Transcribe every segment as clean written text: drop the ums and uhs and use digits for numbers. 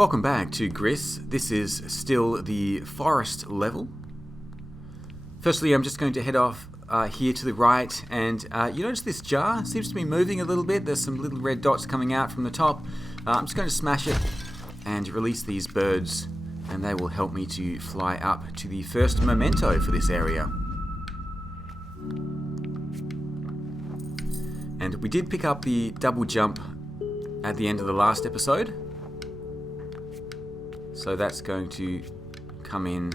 Welcome back to Gris. This is still the forest level. Firstly, I'm just going to head off here to the right, and you notice this jar seems to be moving a little bit. There's some little red dots coming out from the top. I'm just going to smash it and release these birds, and they will help me to fly up to the first memento for this area. And we did pick up the double jump at the end of the last episode, so that's going to come in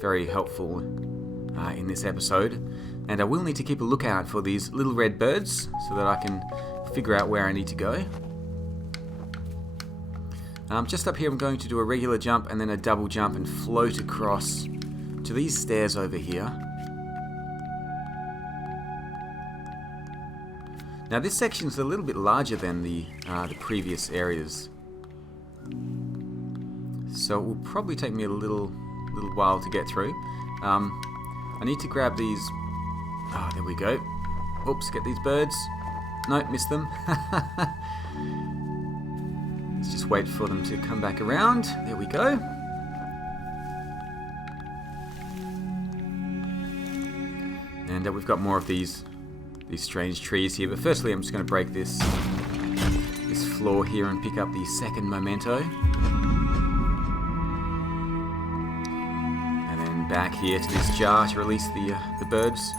very helpful in this episode. And I will need to keep a lookout for these little red birds so that I can figure out where I need to go. Just up here I'm going to do a regular jump and then a double jump and float across to these stairs over here. Now this section's a little bit larger than the previous areas, so it will probably take me a little while to get through. I need to grab these. Ah, there we go. Oops, get these birds. No, missed them. Let's just wait for them to come back around. There we go. And we've got more of these strange trees here. But firstly, I'm just going to break this floor here and pick up the second memento. And then back here to this jar to release the birds.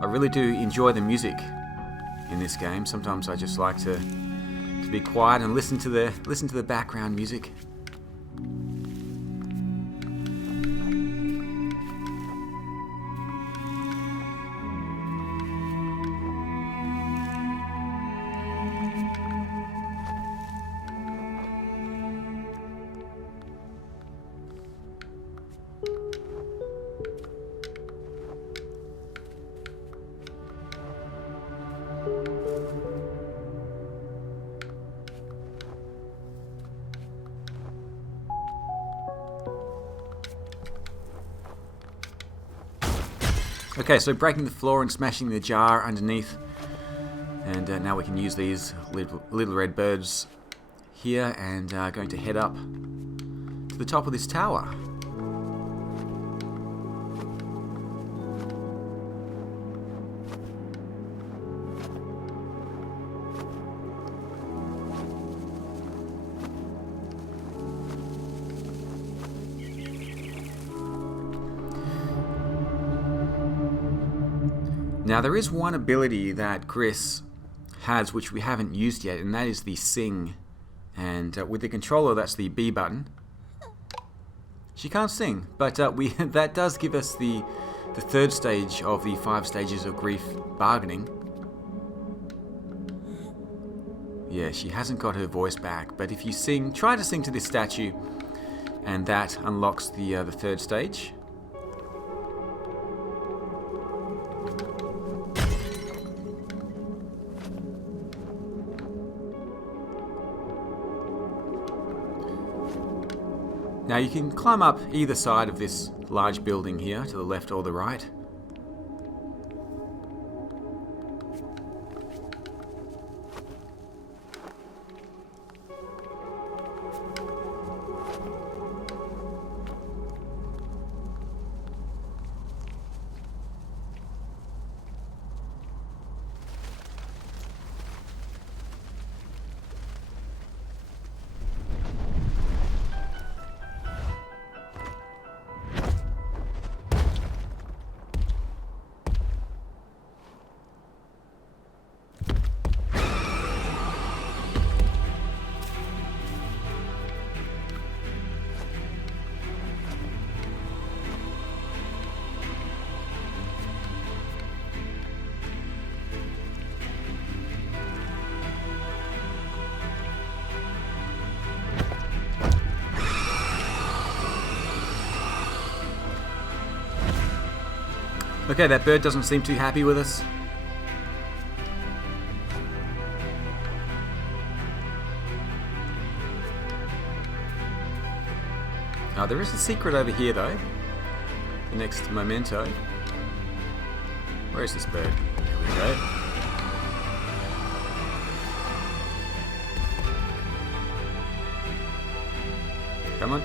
I really do enjoy the music in this game. Sometimes I just like to be quiet and listen to the background music. Okay, so breaking the floor and smashing the jar underneath, and now we can use these little red birds here, and going to head up to the top of this tower. Now there is one ability that Gris has which we haven't used yet, and that is the sing. And with the controller, that's the B button. She can't sing, but that does give us the third stage of the 5 stages of grief bargaining. Yeah, she hasn't got her voice back, but if you sing, try to sing to this statue, and that unlocks the third stage. Now you can climb up either side of this large building here, to the left or the right. Okay, that bird doesn't seem too happy with us. There is a secret over here though. The next memento. Where is this bird? There we go. Come on.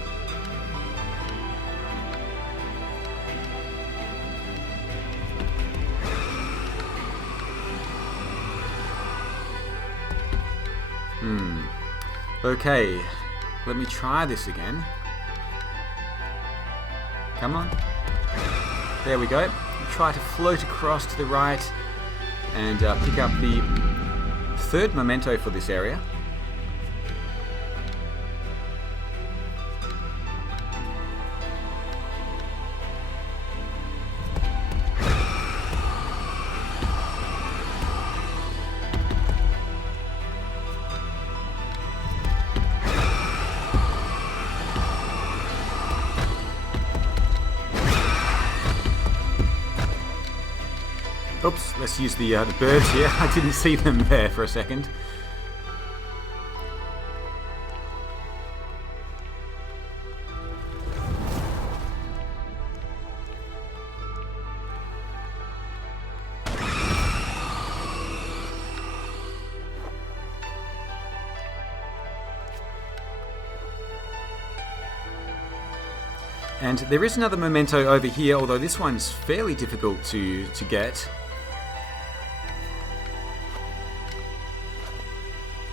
Okay, let me try this again. Come on. There we go. Try to float across to the right and pick up the third memento for this area. Oops, let's use the birds here. I didn't see them there for a second. And there is another memento over here, although this one's fairly difficult to get.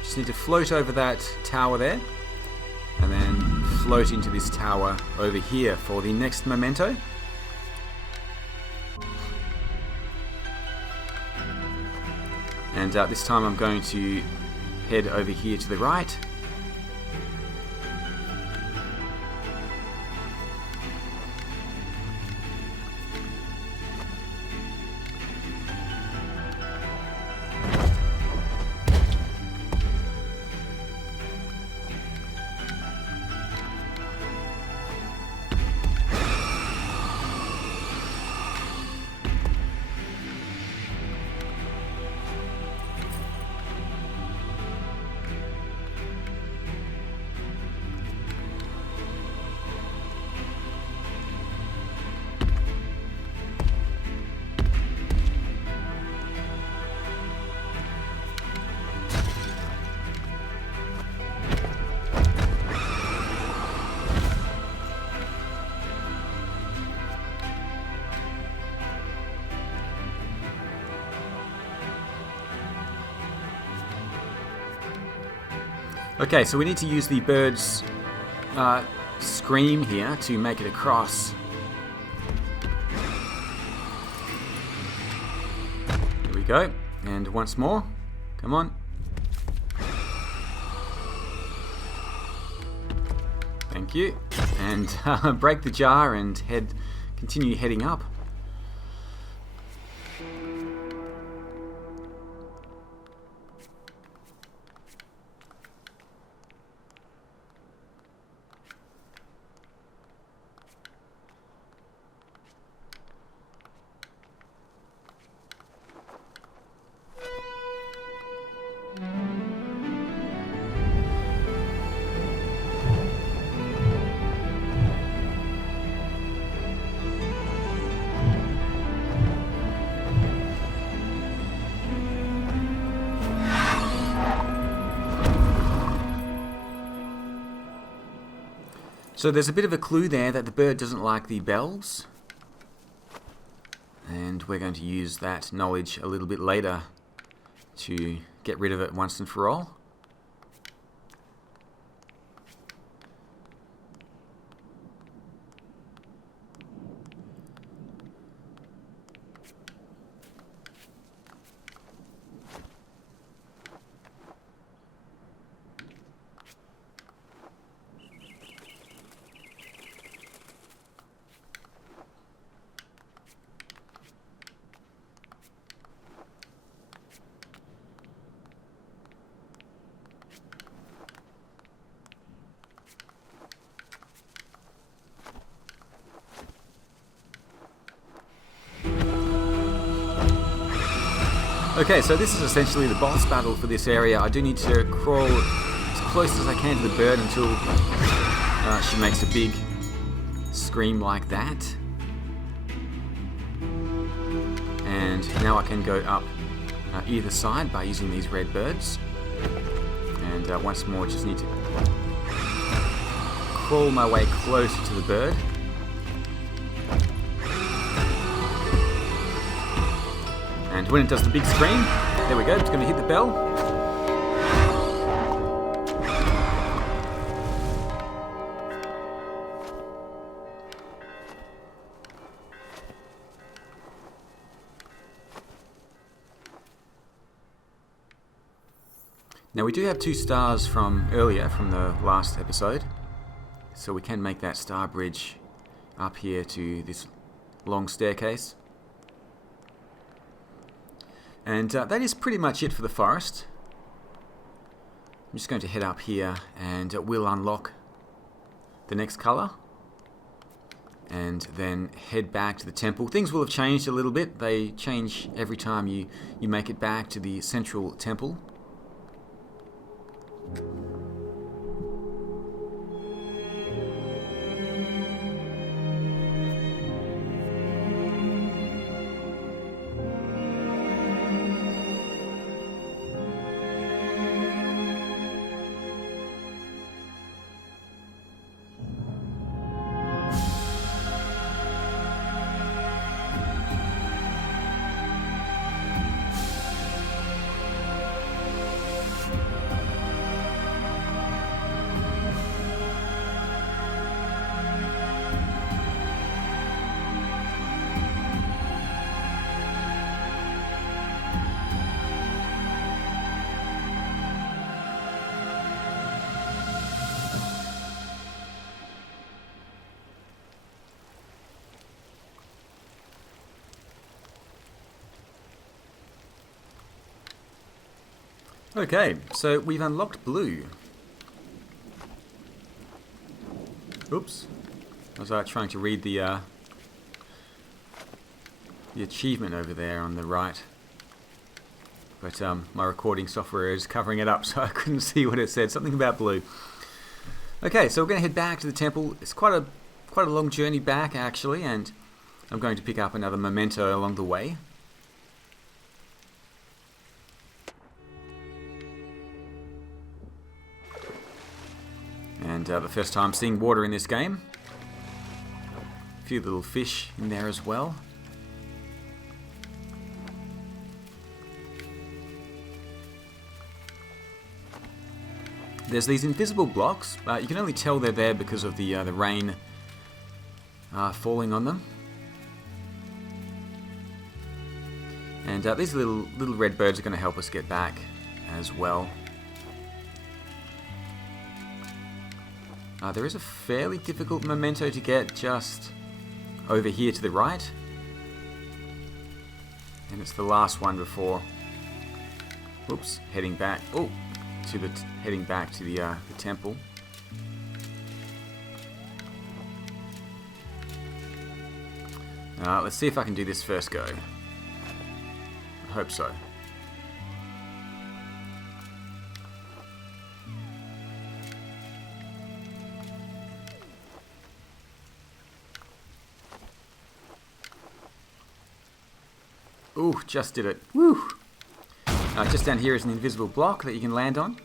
Just need to float over that tower there, and then float into this tower over here for the next memento. And this time I'm going to head over here to the right. Okay, so we need to use the bird's scream here to make it across. There we go. And once more. Come on. Thank you. And break the jar and continue heading up. So there's a bit of a clue there that the bird doesn't like the bells. And we're going to use that knowledge a little bit later to get rid of it once and for all. Okay, so this is essentially the boss battle for this area. I do need to crawl as close as I can to the bird until she makes a big scream like that. And now I can go up either side by using these red birds. And once more, just need to crawl my way closer to the bird. And when it does the big scream, there we go, it's going to hit the bell. Now we do have 2 stars from earlier, from the last episode, so we can make that star bridge up here to this long staircase. And that is pretty much it for the forest. I'm just going to head up here and we'll unlock the next colour and then head back to the temple. Things will have changed a little bit. They change every time you make it back to the central temple. Okay, so we've unlocked blue. Oops. I was trying to read the achievement over there on the right. But my recording software is covering it up, so I couldn't see what it said. Something about blue. Okay, so we're going to head back to the temple. It's quite a long journey back, actually, and I'm going to pick up another memento along the way. And the first time seeing water in this game. A few little fish in there as well. There's these invisible blocks. You can only tell they're there because of the rain falling on them. And these little red birds are going to help us get back as well. There is a fairly difficult memento to get just over here to the right. And it's the last one before, oops, heading back, heading back to the temple. Let's see if I can do this first go. I hope so. Ooh, just did it. Woo! Just down here is an invisible block that you can land on.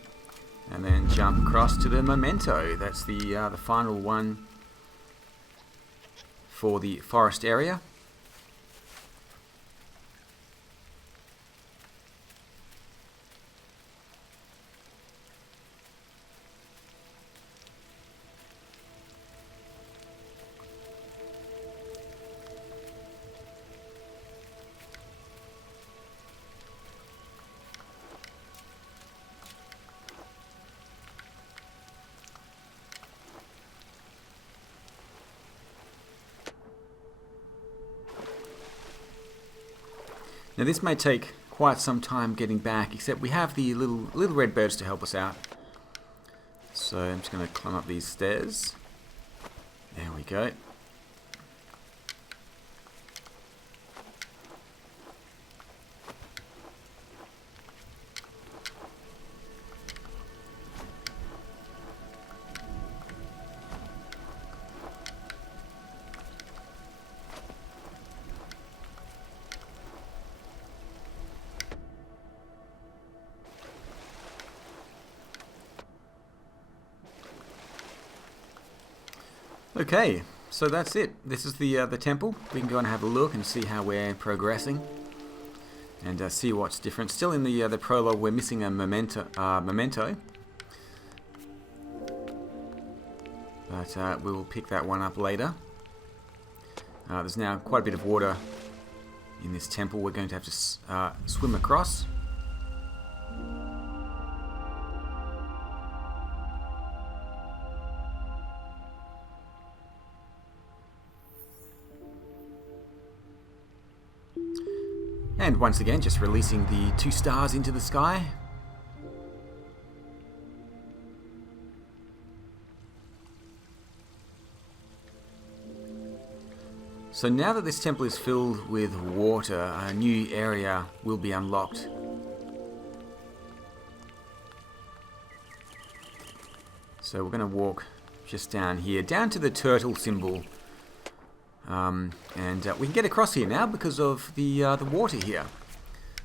And then jump across to the memento. That's the final one for the forest area. Now this may take quite some time getting back, except we have the little red birds to help us out. So I'm just going to climb up these stairs. There we go. Okay, so that's it. This is the temple. We can go and have a look and see how we're progressing, and see what's different. Still in the prologue, we're missing a memento. But we will pick that one up later. There's now quite a bit of water in this temple. We're going to have to swim across. And once again, just releasing the 2 stars into the sky. So now that this temple is filled with water, a new area will be unlocked. So we're going to walk just down here, down to the turtle symbol. And we can get across here now because of the water here.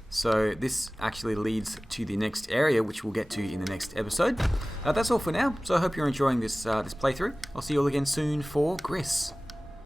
So this actually leads to the next area, which we'll get to in the next episode. That's all for now. So I hope you're enjoying this playthrough. I'll see you all again soon for Gris.